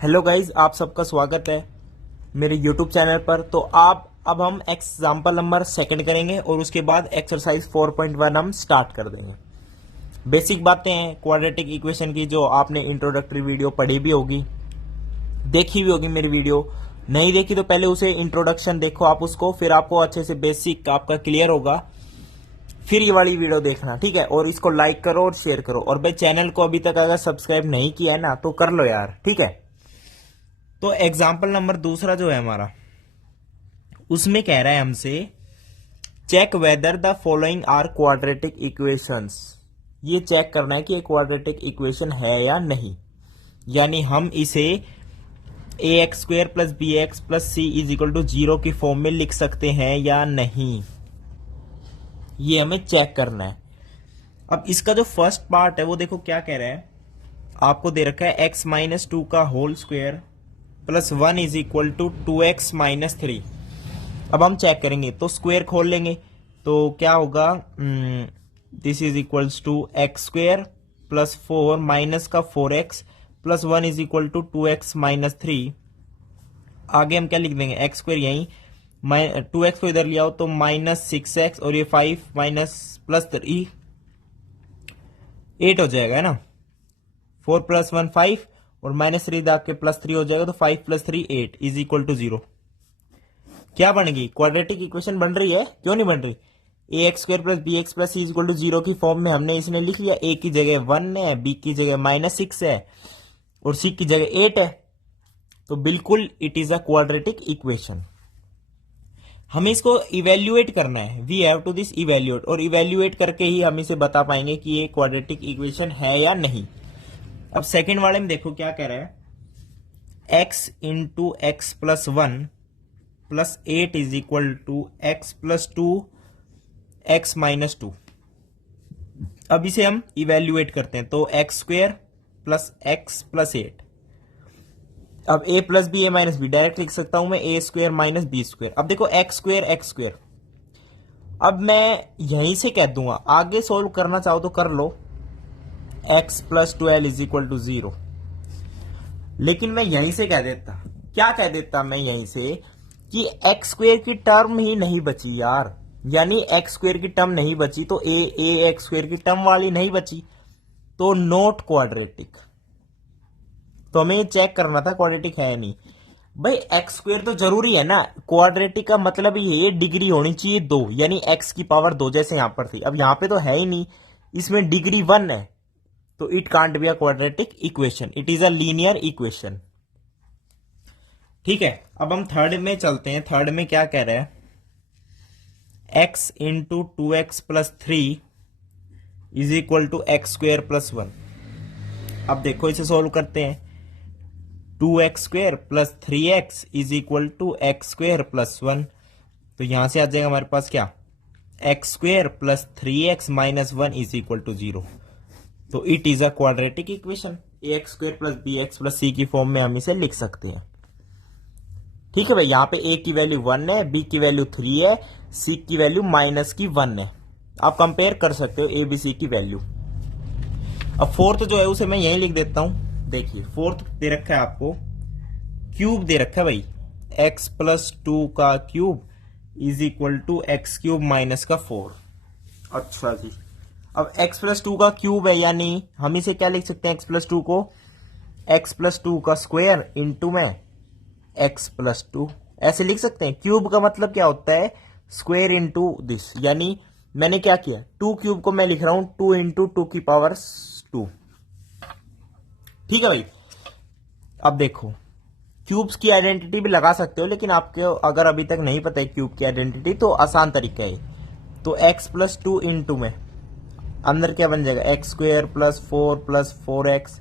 Hello guys, आप सबका स्वागत है मेरे यूट्यूब चैनल पर। तो आप अब हम एग्जाम्पल नंबर सेकंड करेंगे और उसके बाद एक्सरसाइज 4.1 हम स्टार्ट कर देंगे। बेसिक बातें हैं क्वाड्रेटिक इक्वेशन की, जो आपने इंट्रोडक्टरी वीडियो पढ़ी भी होगी, देखी भी होगी मेरी वीडियो। नहीं देखी तो पहले उसे इंट्रोडक्शन देखो आप उसको, फिर आपको अच्छे से बेसिक आपका क्लियर होगा, फिर ये वाली वीडियो देखना, ठीक है। और इसको लाइक करो और शेयर करो, और भाई चैनल को अभी तक अगर सब्सक्राइब नहीं किया है ना तो कर लो यार, ठीक है। तो एग्जाम्पल नंबर दूसरा जो है हमारा, उसमें कह रहा है हमसे check whether the following are quadratic equations. ये चेक करना है कि ये क्वाड्रेटिक इक्वेशन है या नहीं, यानी हम इसे A x square plus B x plus C is equal to 0 की फॉर्म में लिख सकते हैं या नहीं, ये हमें चेक करना है। अब इसका जो फर्स्ट पार्ट है वो देखो क्या कह रहा है, आपको दे रखा है एक्स माइनस टू का whole square plus 1 is equal to 2x minus 3। अब हम चेक करेंगे तो स्क्वेयर खोल लेंगे, तो क्या होगा, this is equals to x square plus 4 minus का 4x plus 1 is equal to 2x minus 3। आगे हम क्या लिख देंगे, एक्स स्क्वेयर यहीं 2x को इधर लिया हो तो माइनस 6x, और ये 5 माइनस प्लस 3 8 हो जाएगा, है ना। 4 प्लस 1 5 और माइनस 3 दाग के प्लस 3 हो जाएगा, तो 5 प्लस 3 8 इज इक्वल टू 0। क्या बन गई, क्वाड्रेटिक इक्वेशन बन रही है, क्यों नहीं बन रही। A x square plus B x plus C is equal to 0 की फॉर्म में हमने इसने लिख लिया, ए की जगह 1 है, बी की जगह माइनस 6 है और सी की जगह 8 है, तो बिल्कुल it is a quadratic equation. हमें इसको इवेल्युएट करना है, we have to this evaluate, और इवेल्युएट करके ही हम इसे बता पाएंगे कि ये क्वाड्रेटिक इक्वेशन है या नहीं। अब सेकेंड वाले में देखो क्या कह रहा है, x into x plus 1 plus 8 is equal to x plus 2 x minus 2। अब इसे हम इवेल्युएट करते हैं, तो x square plus x plus 8। अब a plus b a minus b direct लिख सकता हूं मैं, a square minus b square. अब देखो एक्स स्क्वेयर एक्स स्क्वेयर, अब मैं यहीं से कह दूंगा, आगे सोल्व करना चाहो तो कर लो, x plus 12 is equal to 0। लेकिन मैं यहीं से कह देता, क्या कह देता मैं यहीं से, कि एक्स स्क्वेयर की टर्म ही नहीं बची यार, यानी एक्स स्क्वेयर की टर्म नहीं बची तो ए एक्स स्क्वेयर की टर्म वाली नहीं बची, तो नॉट क्वाड्रेटिक। तो हमें चेक करना था क्वाड्रेटिक है या नहीं। भाई एक्स स्क्वेयर तो जरूरी है ना, क्वाड्रेटिक का मतलब ये डिग्री होनी चाहिए 2, यानी एक्स की पावर 2 जैसे यहां पर थी। अब यहां पे तो है ही नहीं, इसमें डिग्री 1 है, तो it can't be a quadratic equation, it is a linear equation. ठीक है, अब हम थर्ड में चलते हैं। थर्ड में क्या कह रहा है, x into 2x plus 3 is equal to x square plus 1। अब देखो इसे सोल्व करते हैं, 2x square plus 3x is equal to x square plus 1। तो यहां से आ जाएगा हमारे पास क्या, x square plus 3x minus 1 is equal to 0। तो it is a quadratic equation, a x square plus B x plus c की फॉर्म में हम इसे लिख सकते हैं। ठीक है भाई, यहां पे ए की वैल्यू 1 है, बी की वैल्यू 3 है, सी की वैल्यू माइनस की 1 है। आप कंपेयर कर सकते हो ए बी सी की वैल्यू। अब फोर्थ जो है उसे मैं यहीं लिख देता हूं। देखिए फोर्थ दे रखा है आपको, क्यूब दे रखा है भाई, एक्स प्लस 2 का cube is equal to x cube minus का 4। अच्छा जी, अब x प्लस 2 का क्यूब है, यानी हम इसे क्या लिख सकते हैं, x प्लस 2 को x प्लस 2 का स्क्वायर इंटू में x प्लस 2 ऐसे लिख सकते हैं। क्यूब का मतलब क्या होता है, स्क्वायर इंटू दिस, यानी मैंने क्या किया, 2 क्यूब को मैं लिख रहा हूं 2 इंटू 2 की पावर 2। ठीक है भाई, अब देखो क्यूब्स की आइडेंटिटी भी लगा सकते हो, लेकिन आपको अगर अभी तक नहीं पता है क्यूब की आइडेंटिटी तो आसान तरीका है। तो x प्लस 2 इंटू में अंदर क्या बन जाएगा, X square plus 4x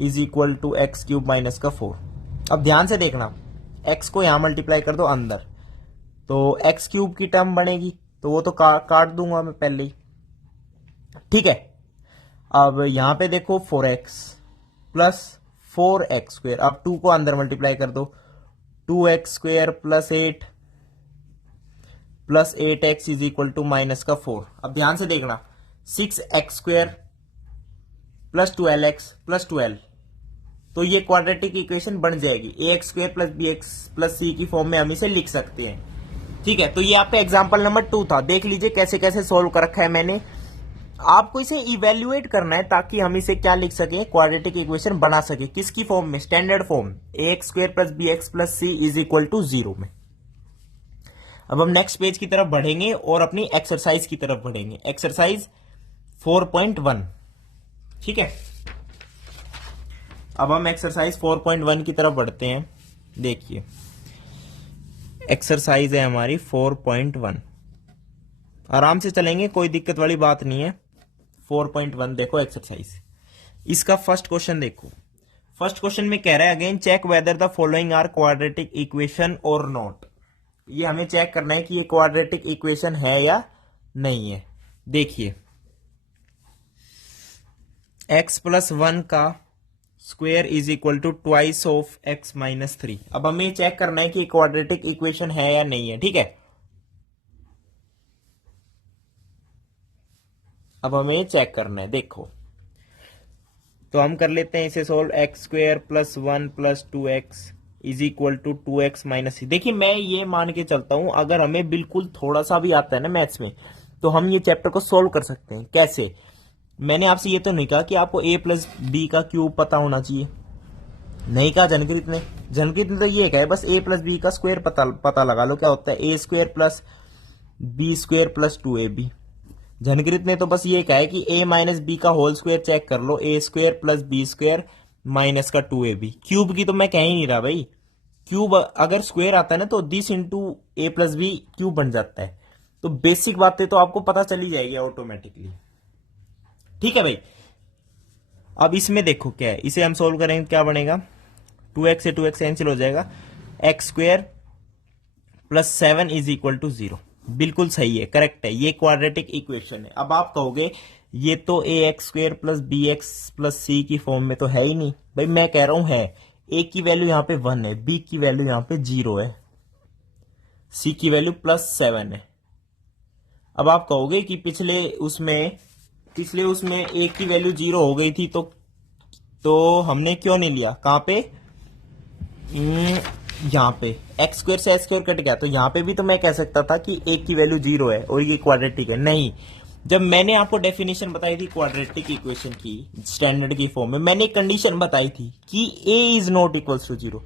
is equal to x cube minus का 4। अब ध्यान से देखना, x को यहां मल्टीप्लाई कर दो अंदर, तो एक्स क्यूब की टर्म बनेगी, तो वो तो काट दूंगा मैं पहले ही। ठीक है, अब यहां पे देखो 4x प्लस 4x स्क्वेयर, अब 2 को अंदर मल्टीप्लाई कर दो, 2x square plus 8x is equal to minus का 4। अब ध्यान से देखना, 6x square plus 12x plus 12 तो ये क्वाड्रेटिक इक्वेशन बन जाएगी। A x square plus B x plus c की फॉर्म में हम इसे लिख सकते हैं। ठीक है, तो ये आपका एग्जाम्पल नंबर 2 था। देख लीजिए कैसे कैसे सोल्व कर रखा है मैंने। आपको इसे इवेल्युएट करना है ताकि हम इसे क्या लिख सके, क्वाड्रेटिक इक्वेशन बना सके। किसकी फॉर्म में? Standard form, A x square plus B x plus C is equal to 0 में। अब हम नेक्स्ट पेज की तरफ बढ़ेंगे और अपनी एक्सरसाइज की तरफ बढ़ेंगे। एक्सरसाइज 4.1। ठीक है, अब हम एक्सरसाइज 4.1 की तरफ बढ़ते हैं। देखिए एक्सरसाइज है हमारी 4.1। आराम से चलेंगे, कोई दिक्कत वाली बात नहीं है। 4.1 देखो एक्सरसाइज। इसका फर्स्ट क्वेश्चन देखो। फर्स्ट क्वेश्चन में कह रहा है again check whether the following are quadratic equation और नॉट। ये हमें चेक करना है कि ये क्वाड्रेटिक इक्वेशन है या नहीं है। देखिए x प्लस 1 का square is equal to twice of x minus 3। अब हमें चेक करना है कि क्वाड्रेटिक इक्वेशन है या नहीं है। ठीक है, अब हमें चेक करना है। देखो तो हम कर लेते हैं इसे solve. X square plus 1 plus 2x is equal to 2x minus 3। देखिए मैं ये मान के चलता हूं अगर हमें बिल्कुल थोड़ा सा भी आता है ना मैथ्स में, तो हम ये चैप्टर को सोल्व कर सकते हैं। कैसे? मैंने आपसे ये तो नहीं कहा कि आपको a प्लस बी का क्यूब पता होना चाहिए, नहीं कहा जनकृत ने। जनकृत ने तो ये कहा है बस a प्लस बी का स्क्वायर पता लगा लो। क्या होता है? A square plus b square plus 2ab। जनकृत ने तो बस ये कहा है कि a माइनस बी का होल स्क्वायर चेक कर लो, a square plus b square minus का 2ab। क्यूब की तो मैं कह ही नहीं रहा भाई। क्यूब अगर स्क्वायर आता है ना तो this into A plus B cube बन जाता है। तो बेसिक बातें तो आपको पता चली जाएगी ऑटोमेटिकली। ठीक है भाई, अब इसमें देखो क्या है, इसे हम सोल्व करेंगे क्या बनेगा? 2x से 2x कैंसिल हो जाएगा। X square plus 7 is equal to 0। बिल्कुल सही है, करेक्ट है, ये क्वाड्रेटिक इक्वेशन है। अब आप कहोगे ये तो a x square plus B x plus c की फॉर्म में तो है ही नहीं। भाई मैं कह रहा हूं है। ए की वैल्यू यहां पे 1 है, बी की वैल्यू यहां पे 0 है, सी की वैल्यू प्लस 7 है। अब आप कहोगे कि पिछले उसमें ए की वैल्यू 0 हो गई थी तो हमने क्यों नहीं लिया? कहां पे? यहां पे एक्स स्क्वायर से एक्स स्क्वायर कट गया, तो यहां पे भी तो मैं कह सकता था कि ए की वैल्यू 0 है और ये क्वाड्रेटिक है। नहीं, जब मैंने आपको डेफिनेशन बताई थी क्वाड्रेटिक इक्वेशन की स्टैंडर्ड की फॉर्म में, मैंने कंडीशन बताई थी कि ए इज नॉट इक्वल्स टू 0।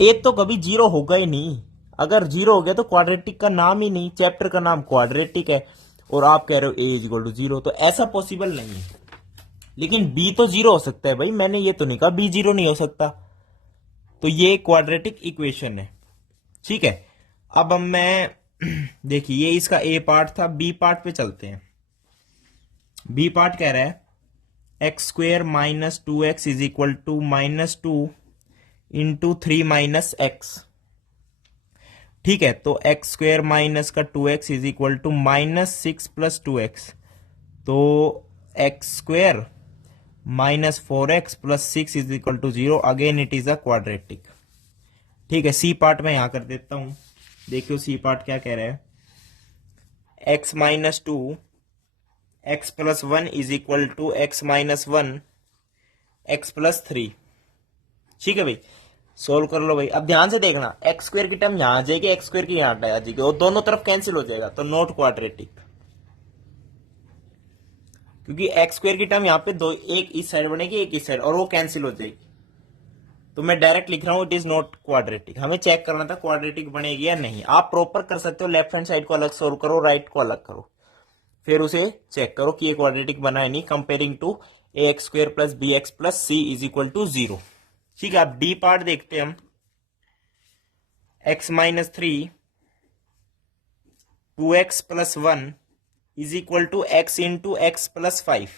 ए तो कभी 0 होगा ही नहीं। अगर 0 हो गया तो क्वाड्रेटिक का नाम ही नहीं, चैप्टर का नाम क्वाड्रेटिक है और आप कह रहे हो ए इज इक्वल टू 0, तो ऐसा पॉसिबल नहीं है। लेकिन बी तो 0 हो सकता है भाई, मैंने ये तो नहीं कहा बी 0 नहीं हो सकता। तो ये क्वाड्रेटिक इक्वेशन है। ठीक है, अब हम मैं देखिए ये इसका ए पार्ट था, बी पार्ट पे चलते हैं। बी पार्ट कह रहा है X square minus 2x is equal to minus 2 into 3 minus X. ठीक है, तो एक्स स्क्वेयर माइनस का 2x is equal to minus 6 plus 2x। तो x square minus 4x plus 6 is equal to 0। Again it is a quadratic. ठीक है, C part में यहां कर देता हूं। देखियो सी पार्ट क्या कह रहा है? x minus 2 X plus 1 is equal to X minus 1 X plus 3। ठीक है भाई, सोल्व कर लो भाई। अब ध्यान से देखना, एक्स स्क्वायर की टर्म यहां आ जाएगी, एक्स स्क्वायर की यहां आ जाएगी और दोनों तरफ कैंसिल हो जाएगा, तो नॉट क्वाड्रेटिक। क्योंकि एक्स स्क्वायर की टर्म यहां पे दो, एक इस साइड बनेगी एक इस साइड, और वो कैंसिल हो जाएगी। तो मैं डायरेक्ट लिख रहा हूं इट इज नॉट क्वाड्रेटिक। हमें चेक करना था क्वाड्रेटिक बनेगी या नहीं। आप प्रॉपर कर सकते हो, लेफ्ट हैंड साइड को अलग सोल्व करो, राइट को अलग करो, फिर उसे चेक करो कि ये क्वाड्रेटिक बना है नहीं, comparing to A x square plus B x plus C is equal to 0। ठीक है, अब डी पार्ट देखते हैं हम। X minus 3 2x plus 1 is equal to X into x plus 5।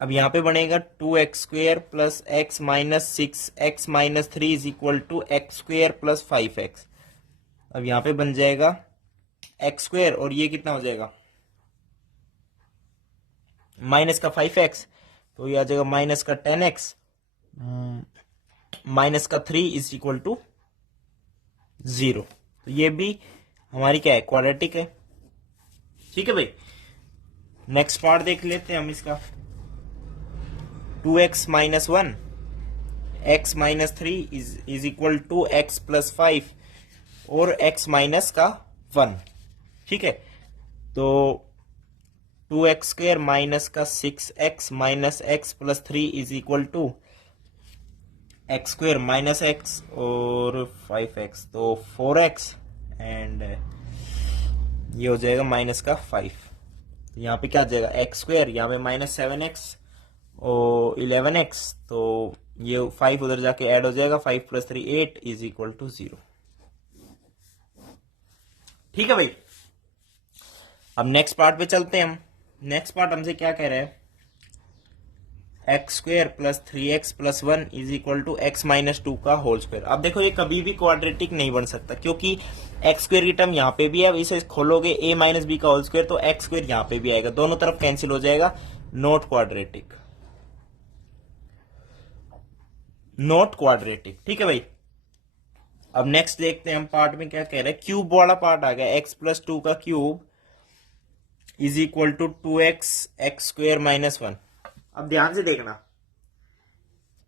अब यहां पे बनेगा 2x square plus X minus 6 X minus 3 is equal to x square plus 5x। अब यहां पे बन जाएगा एक्स स्क्वेयर और ये कितना हो जाएगा? माइनस का 5x, तो ये आ जाएगा माइनस का 10x माइनस का 3 इज इक्वल टू 0। तो ये भी हमारी क्या है? क्वाड्रेटिक है। ठीक है भाई, नेक्स्ट पार्ट देख लेते हैं हम इसका। 2x minus 1, x minus 3 is equal to x plus 5 और x माइनस का 1। ठीक है, तो 2x स्क्वायर माइनस का 6x minus x plus 3 is equal to X square minus X और 5x, तो 4x एंड ये हो जाएगा माइनस का 5। तो यहाँ पे क्या आ जाएगा एक्स स्क्वायर, यहाँ पे माइनस 7x और 11x, तो ये 5 उधर जाके ऐड हो जाएगा, 5 प्लस 3 8 इज इक्वल टू 0। ठीक है भाई, अब नेक्स्ट पार्ट पे चलते हैं हम। नेक्स्ट पार्ट हमसे क्या कह रहा है, X square plus 3x plus 1 is equal to X minus 2 का होल स्क्वायर। अब देखो ये कभी भी क्वाड्रेटिक नहीं बन सकता, क्योंकि एक्स स्क्वायर की टर्म यहाँ पे भी है, इसे खोलोगे a माइनस बी का होल स्क्वायर तो एक्स स्क्वायर यहाँ पे भी आएगा, दोनों तरफ कैंसिल हो जाएगा, नॉट क्वाड्रेटिक, नॉट क्वाड्रेटिक। ठीक है भाई, अब नेक्स्ट देखते हैं हम पार्ट में क्या कह रहे हैं। क्यूब वाला पार्ट आ गया, x प्लस 2 का cube is equal to 2x X square minus 1। अब ध्यान से देखना,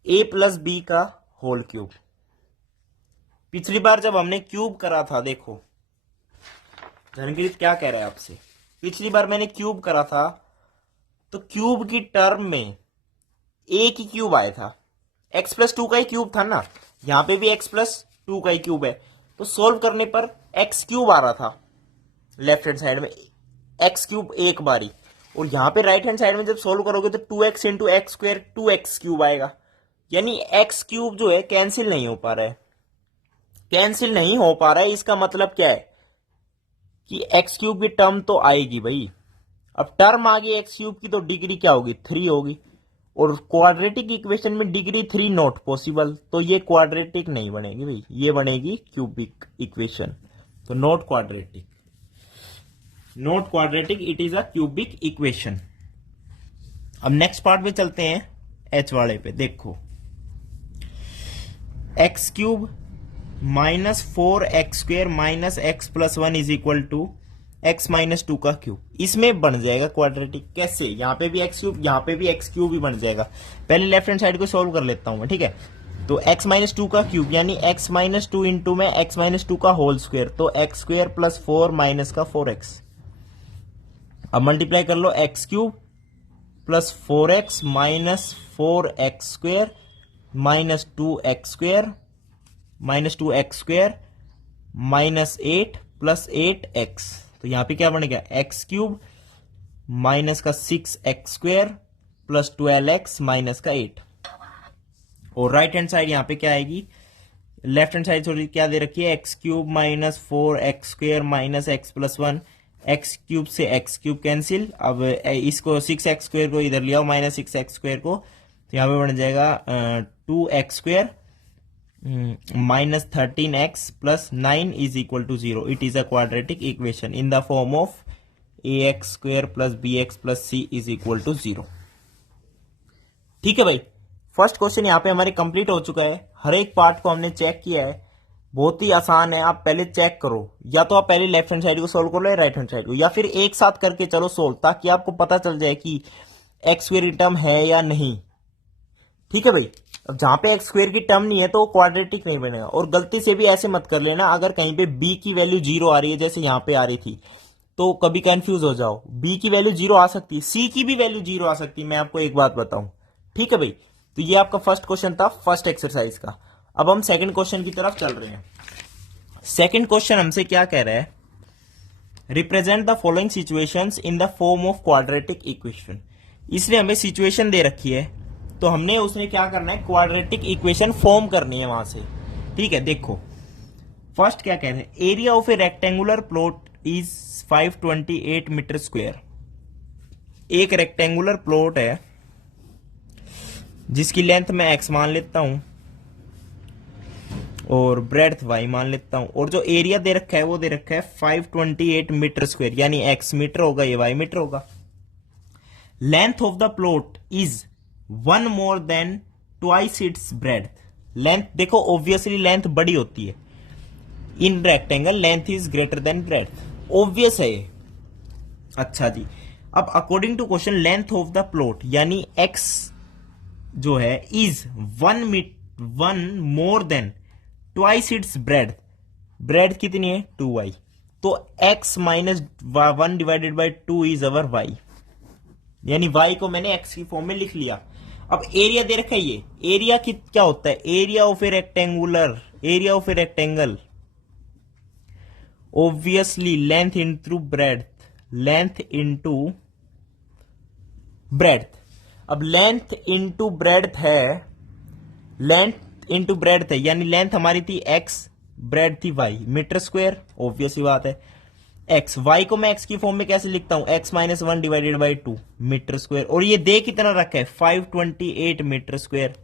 a प्लस बी का होल क्यूब, पिछली बार जब हमने क्यूब करा था, देखो धनकृत क्या कह रहा है आपसे, पिछली बार मैंने क्यूब करा था तो क्यूब की टर्म में a की क्यूब आया था, x प्लस 2 का ही क्यूब था ना, यहां पे भी x प्लस 2 का ही क्यूब है, तो सोल्व करने पर x क्यूब आ रहा था लेफ्ट हैंड साइड में, x क्यूब एक बारी, और यहां पे राइट हैंड साइड में जब सोल्व करोगे तो 2x into x square 2x cube आएगा, यानी x क्यूब जो है कैंसिल नहीं हो पा रहा है, कैंसिल नहीं हो पा रहा है। इसका मतलब क्या है कि x क्यूब की टर्म तो आएगी भाई, अब टर्म आ गई x क्यूब की तो डिग्री क्या होगी 3 होगी, और क्वाड्रेटिक इक्वेशन में डिग्री 3 नॉट पॉसिबल, तो ये क्वाड्रेटिक नहीं बनेगी भाई, ये बनेगी क्यूबिक इक्वेशन, तो not quadratic, not quadratic, it is a cubic equation. अब नेक्स्ट पार्ट पे चलते हैं, h वाले पे देखो, X cube minus 4x square minus x plus 1 is equal to x minus 2 का क्यूब, इसमें बन जाएगा क्वाड्रेटिक। कैसे, यहाँ पे भी एक्स क्यूब, यहाँ पे भी एक्स क्यूब ही बन जाएगा। पहले लेफ्ट हैंड साइड को सोल्व कर लेता हूं मैं, ठीक है, तो x माइनस 2 का क्यूब यानी x माइनस 2 इंटू में x माइनस 2 का होल स्क्वायर, तो एक्स स्क्वायर प्लस 4 माइनस का 4x, अब मल्टीप्लाई कर लो, x cube plus 4x minus 4x square minus 2x square minus 2x square minus 8 plus 8x, तो यहां पे क्या बनेगा एक्स क्यूब माइनस का 6x square plus 12x minus का 8, और राइट हैंड साइड यहां पे क्या आएगी, लेफ्ट हैंड साइड थोड़ी क्या दे रखी है, x cube minus 4x square minus x plus 1, x cube से एक्स क्यूब कैंसिल, अब इसको 6x स्क्वायर को इधर ले आओ माइनस 6x स्क्वायर को, तो यहां पे बन जाएगा 2x square minus 13x plus 9 is equal to 0। It is a quadratic equation in the form of ax square plus bx plus c is equal to 0। ठीक है भाई, फर्स्ट क्वेश्चन यहाँ पे हमारे कंप्लीट हो चुका है, हर एक पार्ट को हमने चेक किया है, बहुत ही आसान है, आप पहले चेक करो, या तो आप पहले लेफ्ट हैंड साइड को सोल्व कर लो या राइट हैंड साइड को, या फिर एक साथ करके चलो सोल्व, ताकि आपको पता चल जाए कि एक्स स्क्वायर की टर्म है या नहीं। ठीक है भाई, अब जहां पे एक्स स्क्वायर की टर्म नहीं है तो क्वाड्रेटिक नहीं बनेगा, और गलती से भी ऐसे मत कर लेना, अगर कहीं पे b की वैल्यू 0 आ रही है जैसे यहां पे आ रही थी, तो कभी कंफ्यूज हो जाओ, b की वैल्यू 0 आ सकती है, c की भी वैल्यू 0 आ सकती है, मैं आपको एक बात बताऊं। ठीक है भाई, तो ये आपका फर्स्ट क्वेश्चन था फर्स्ट एक्सरसाइज का। अब हम सेकंड क्वेश्चन की तरफ चल रहे हैं। सेकंड क्वेश्चन हमसे क्या कह रहा है, represent the following situations in the form of quadratic equation, इसलिए हमें सिचुएशन दे रखी है, तो हमने उसने क्या करना है, क्वाड्रेटिक इक्वेशन फॉर्म करनी है वहां से। ठीक है, देखो फर्स्ट क्या कह रहे हैं, area of a rectangular plot is 528 metre square, एक रेक्टेंगुलर प्लॉट है जिसकी लेंथ मैं x मान लेता हूं और ब्रेड्थ y मान लेता हूं, और जो एरिया दे रखा है वो दे रखा है 528 मीटर स्क्वायर, यानी x मीटर होगा, ये y मीटर होगा। Length of the plot is 1 more than twice its breadth, length देखो ऑब्वियसली लेंथ बड़ी होती है, in rectangle length is greater than breadth, obvious है ये। अच्छा जी, अब according to question length of the plot यानी x जो है is one more than twice its bread, bread कितनी है 2y, तो x minus 1 divided by 2 is our y, यानी y को मैंने x की फॉर्म में लिख लिया। अब एरिया दे रखा है, ये एरिया क्या होता है, area of a rectangular, area of a rectangle obviously length into breadth, length into breadth. अब लेंथ इंटू ब्रेड्थ है, लेंथ इंटू ब्रेड्थ है, यानी लेंथ हमारी थी x, ब्रेड्थ थी y, मीटर स्क्वायर, ऑब्वियस ही बात है। x, y को मैं x की फॉर्म में कैसे लिखता हूं, x minus 1 divided by 2 metre square, और ये दे कितना रखा है 528 मीटर स्क्वायर,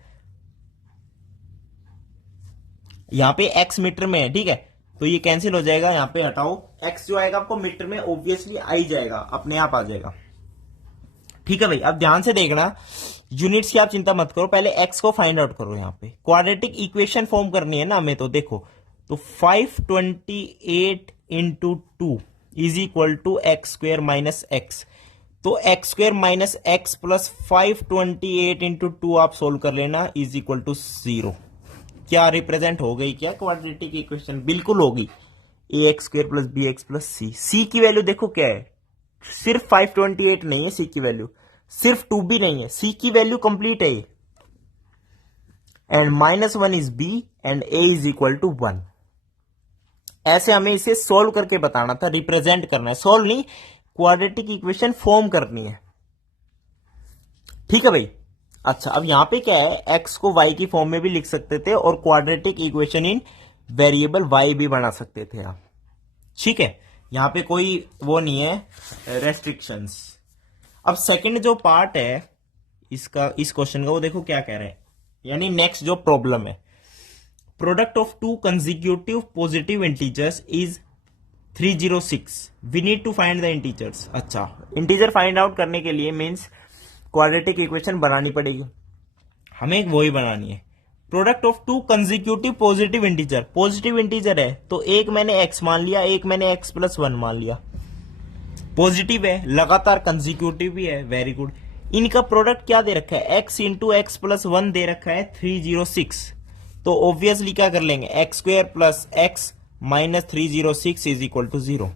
यहां पे x मीटर में है, ठीक है, तो ये कैंसिल हो जाएगा, यहां पे हटाओ, x जो आएगा आपको मीटर में ऑब्वियसली आ ही जाएगा, अपने आप आ जाएगा। ठीक है भाई, अब ध्यान से देखना, यूनिट्स की आप चिंता मत करो, पहले x को फाइंड आउट करो। यहां पे क्वाड्रेटिक इक्वेशन फॉर्म करनी है ना हमें, तो देखो, तो 528 into 2 is equal to x square minus x, तो x square minus x plus 528 into 2 आप सोल्व कर लेना, इज इक्वल टू 0। क्या रिप्रेजेंट हो गई क्या क्वाड्रेटिक इक्वेशन, बिल्कुल होगी, a x square plus B x plus c. C की वैल्यू देखो क्या है, सिर्फ 528 नहीं है सी की वैल्यू, सिर्फ 2 भी नहीं है, सी की वैल्यू कंप्लीट है, and -1 is B and A is equal to 1। ऐसे हमें इसे सोल्व करके बताना था, रिप्रेजेंट करना है, सोल्व नहीं, क्वाड्रेटिक इक्वेशन फॉर्म करनी है। ठीक है भाई। अच्छा, अब यहां पे क्या है, एक्स को वाई की फॉर्म में भी लिख सकते थे और quadratic equation in variable Y भी बना सकते थे आप। ठीक है, यहां पे कोई वो नहीं है रेस्ट्रिक्शंस। अब सेकंड जो पार्ट है इसका, इस क्वेश्चन का, वो देखो क्या कह रहे हैं, यानी नेक्स्ट जो प्रॉब्लम है, product of two consecutive positive integers is 306, we need to find the integers. अच्छा, इंटीजर फाइंड आउट करने के लिए मीन्स क्वाड्रेटिक इक्वेशन बनानी पड़ेगी, हमें एक वही बनानी है। Product of two consecutive positive integer, positive integer है तो एक मैंने x मान लिया, एक मैंने x प्लस 1 मान लिया, पॉजिटिव है, लगातार कंसेक्यूटिव भी है, वेरी गुड। इनका प्रोडक्ट क्या दे रखा है, x इंटू एक्स प्लस 1 दे रखा है 306, तो ऑब्वियसली क्या कर लेंगे, X square plus X minus 306 is equal to 0।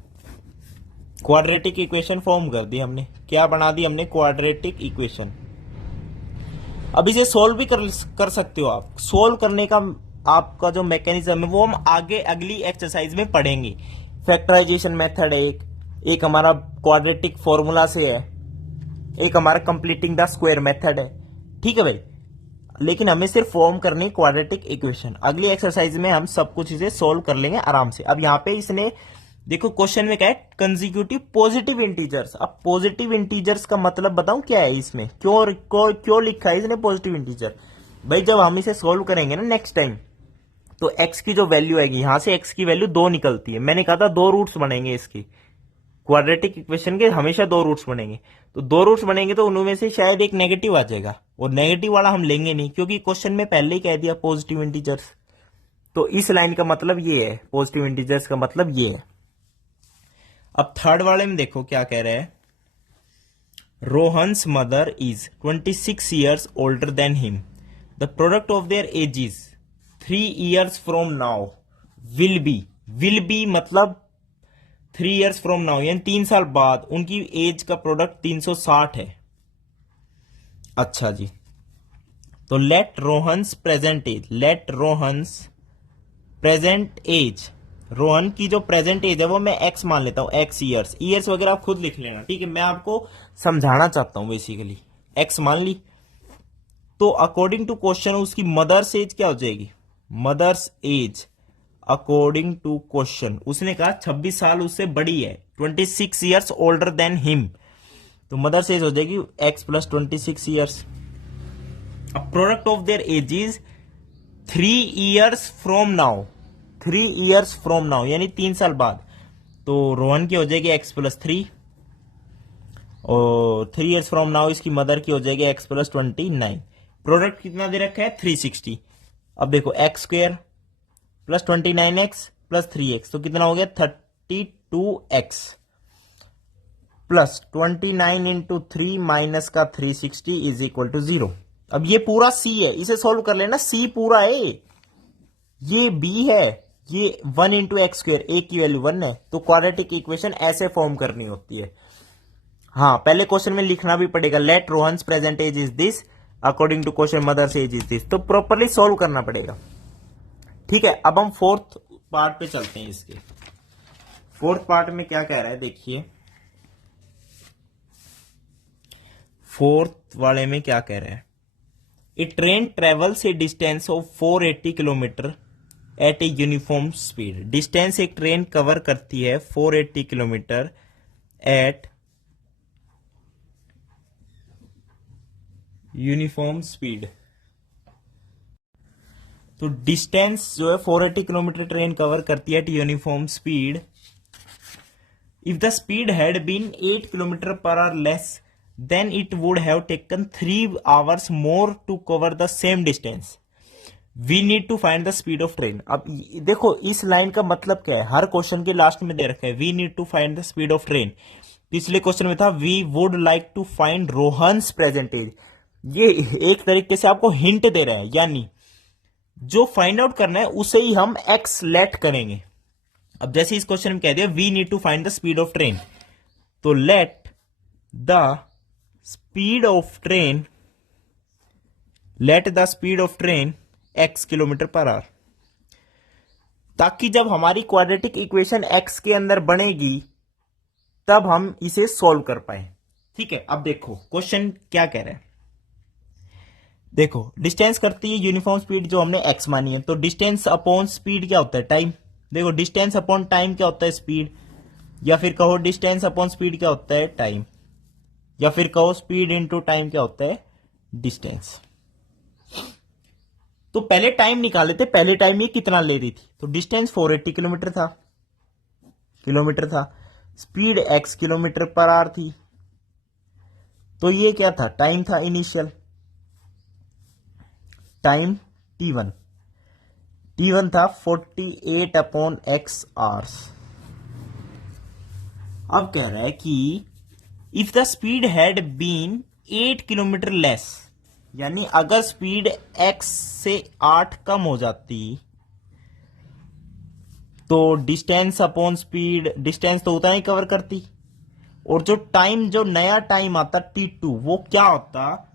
Quadratic equation form कर दी हमने, क्या बना दी हमने, क्वाड्रेटिक इक्वेशन। अब इसे सोल्व भी कर सकते हो आप, सोल्व करने का आपका जो मैकेनिज्म है वो हम आगे अगली एक्सरसाइज में पढ़ेंगे। फैक्टराइजेशन मेथड है एक हमारा क्वाड्रेटिक फॉर्मूला से है, एक हमारा कंप्लीटिंग द स्क्वायर मेथड है। ठीक है भाई, लेकिन हमें सिर्फ फॉर्म करनी क्वाड्रेटिक इक्वेशन, अगली एक्सरसाइज में हम सब कुछ इसे सोल्व कर लेंगे आराम से। अब यहां पे इसने देखो क्वेश्चन में क्या है, कंसेक्यूटिव पॉजिटिव इंटीजर्स। अब पॉजिटिव इंटीजर्स का मतलब बताऊं क्या है इसमें, क्यों लिखा है इसने पॉजिटिव इंटीजर। भाई जब हम इसे सोल्व करेंगे ना नेक्स्ट टाइम, तो x की जो वैल्यू आएगी, यहां से x की वैल्यू 2 निकलती है, मैंने कहा था 2 रूट्स बनेंगे इसकी, क्वाड्रेटिक इक्वेशन के हमेशा 2 रूट्स बनेंगे, तो 2 रूट्स बनेंगे तो उनमें से शायद एक नेगेटिव आ जाएगा, और नेगेटिव वाला हम लेंगे नहीं क्योंकि क्वेश्चन में पहले ही कह दिया पॉजिटिव इंटीजर्स। तो इस लाइन का मतलब ये है, पॉजिटिव इंटीजर्स का मतलब ये है। अब थर्ड वाले में देखो क्या कह रहे हैं, Rohan's mother is 26 years older than him, the product of there edges 3 years from now will be मतलब 3 years फ्रॉम नाउ, यानी 3 साल बाद उनकी एज का प्रोडक्ट 360 है। अच्छा जी, तो let Rohan's present age, Rohan की जो प्रेजेंट एज है वो मैं x मान लेता हूं, x ईयर्स वगैरह आप खुद लिख लेना, ठीक है, मैं आपको समझाना चाहता हूं बेसिकली। x मान ली, तो अकॉर्डिंग टू क्वेश्चन उसकी मदर्स एज क्या हो जाएगी, mother's age according to question उसने कहा 26 साल उससे बड़ी है, 26 years ओल्डर देन हिम, तो मदर्स एज हो जाएगी x प्लस 26 years। अब product of their age is 3 years from now, 3 years from now यानी 3 साल बाद, तो रोहन की हो जाएगी x प्लस 3, और 3 years फ्रॉम नाउ इसकी मदर की हो जाएगी x प्लस 29। प्रोडक्ट कितना दे रखा है 360। अब देखो x square plus 29x plus 3x, तो कितना हो गया 32x प्लस 29 इंटू 3 माइनस का 360 इज इक्वल टू 0। अब ये पूरा सी है, इसे सॉल्व कर लेना, सी पूरा है, ये बी है, ये 1 इंटू एक्स स्क्वायर, ए की वैल्यू 1 है, तो क्वाड्रेटिक इक्वेशन ऐसे फॉर्म करनी होती है। हाँ, पहले क्वेश्चन में लिखना भी पड़ेगा, let Rohan's present age is this according to question mother's age is this, तो प्रॉपरली सॉल्व करना पड़ेगा। ठीक है, अब हम फोर्थ पार्ट पे चलते हैं। इसके फोर्थ पार्ट में क्या कह रहा है देखिए, फोर्थ वाले में क्या कह रहा है, a train travels a distance of 480 kilometre at a uniform speed. Distance एक ट्रेन कवर करती है 480 किलोमीटर एट यूनिफॉर्म स्पीड। तो डिस्टेंस जो है 480 किलोमीटर ट्रेन कवर करती है at uniform speed. If the speed had been 8 kilometre per hour less then it would have taken 3 hours more to cover the same distance. We need to find the speed of train. अब देखो इस line का मतलब क्या है, हर question के last में दे रखा है we need to find the speed of train। पिछले क्वेश्चन में था we would like to find Rohan's present age. ये एक तरीके से आपको हिंट दे रहा है, यानी जो फाइंड आउट करना है उसे ही हम एक्स लेट करेंगे। अब जैसे इस क्वेश्चन में कह दिया we need to find the speed of train, तो let the speed of train, let the speed of train x kilometre per our, ताकि जब हमारी क्वाड्रेटिक इक्वेशन x के अंदर बनेगी तब हम इसे सॉल्व कर पाए। ठीक है, अब देखो क्वेश्चन क्या कह रहा है, देखो डिस्टेंस करती है यूनिफॉर्म स्पीड जो हमने x मानी है, तो डिस्टेंस अपॉन स्पीड क्या होता है, टाइम। देखो डिस्टेंस अपॉन टाइम क्या होता है, स्पीड, या फिर कहो डिस्टेंस अपॉन स्पीड क्या होता है, टाइम, या फिर कहो स्पीड इनटू टाइम क्या होता है, डिस्टेंस। तो पहले टाइम निकाले थे, पहले टाइम ये कितना ले रही थी, तो डिस्टेंस 480 किलोमीटर था, speed x kilometre per our थी, तो ये क्या था, टाइम था इनिशियल, टाइम t1 था 48 अपॉन x आवर्स। अब कह रहा है कि if the speed had been 8 kilometre less, यानी अगर स्पीड x से 8 कम हो जाती तो डिस्टेंस अपॉन स्पीड, डिस्टेंस तो उतना ही कवर करती, और जो टाइम, जो नया टाइम आता t2 वो क्या होता,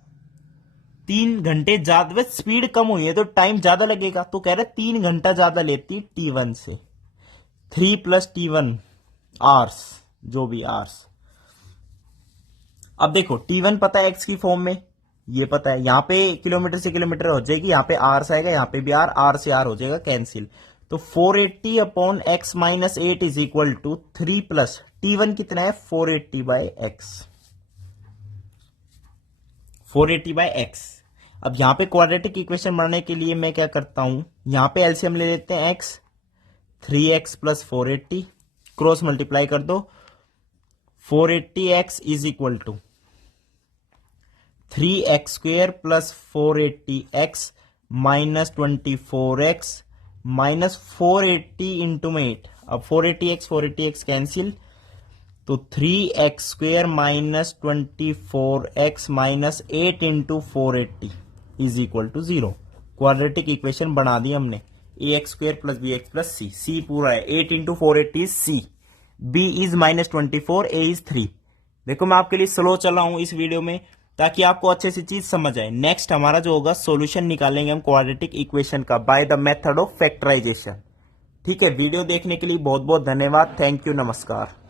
3 घंटे ज्यादा। स्पीड कम हुई है तो टाइम ज्यादा लगेगा, तो कह रहे 3 घंटा ज्यादा लेती t1 से, 3 प्लस t1 आवर्स, जो भी आवर्स। अब देखो t1 पता है x की फॉर्म में, ये पता है, यहां पे किलोमीटर से किलोमीटर हो जाएगी, यहां पे आर आएगा, यहां पे भी आर से आर हो जाएगा कैंसिल, तो 480 upon x minus 8 is equal to 3 plus t1 कितना है, 480 बाई एक्स, 480 बाई एक्स। अब यहां पे क्वाड्रेटिक इक्वेशन बनाने के लिए मैं क्या करता हूं, यहां पे एलसीएम ले लेते हैं x, 3x plus 480, cross multiply कर दो, 480x is equal to 3x square plus 480x minus 24x minus 480 into में 8। अब 480x कैंसिल, तो 3x square minus 24x minus 8 into 480 is equal to 0। Quadratic equation बना दी हमने, ax square plus bx plus c पूरा है, 8 into 480 is c, b is minus 24, a is 3। देखो मैं आपके लिए स्लो चला हूं इस वीडियो में ताकि आपको अच्छे से चीज समझ आए। नेक्स्ट हमारा जो होगा सॉल्यूशन निकालेंगे हम क्वाड्रेटिक इक्वेशन का by the method of factorisation. ठीक है, वीडियो देखने के लिए बहुत बहुत धन्यवाद, थैंक यू, नमस्कार।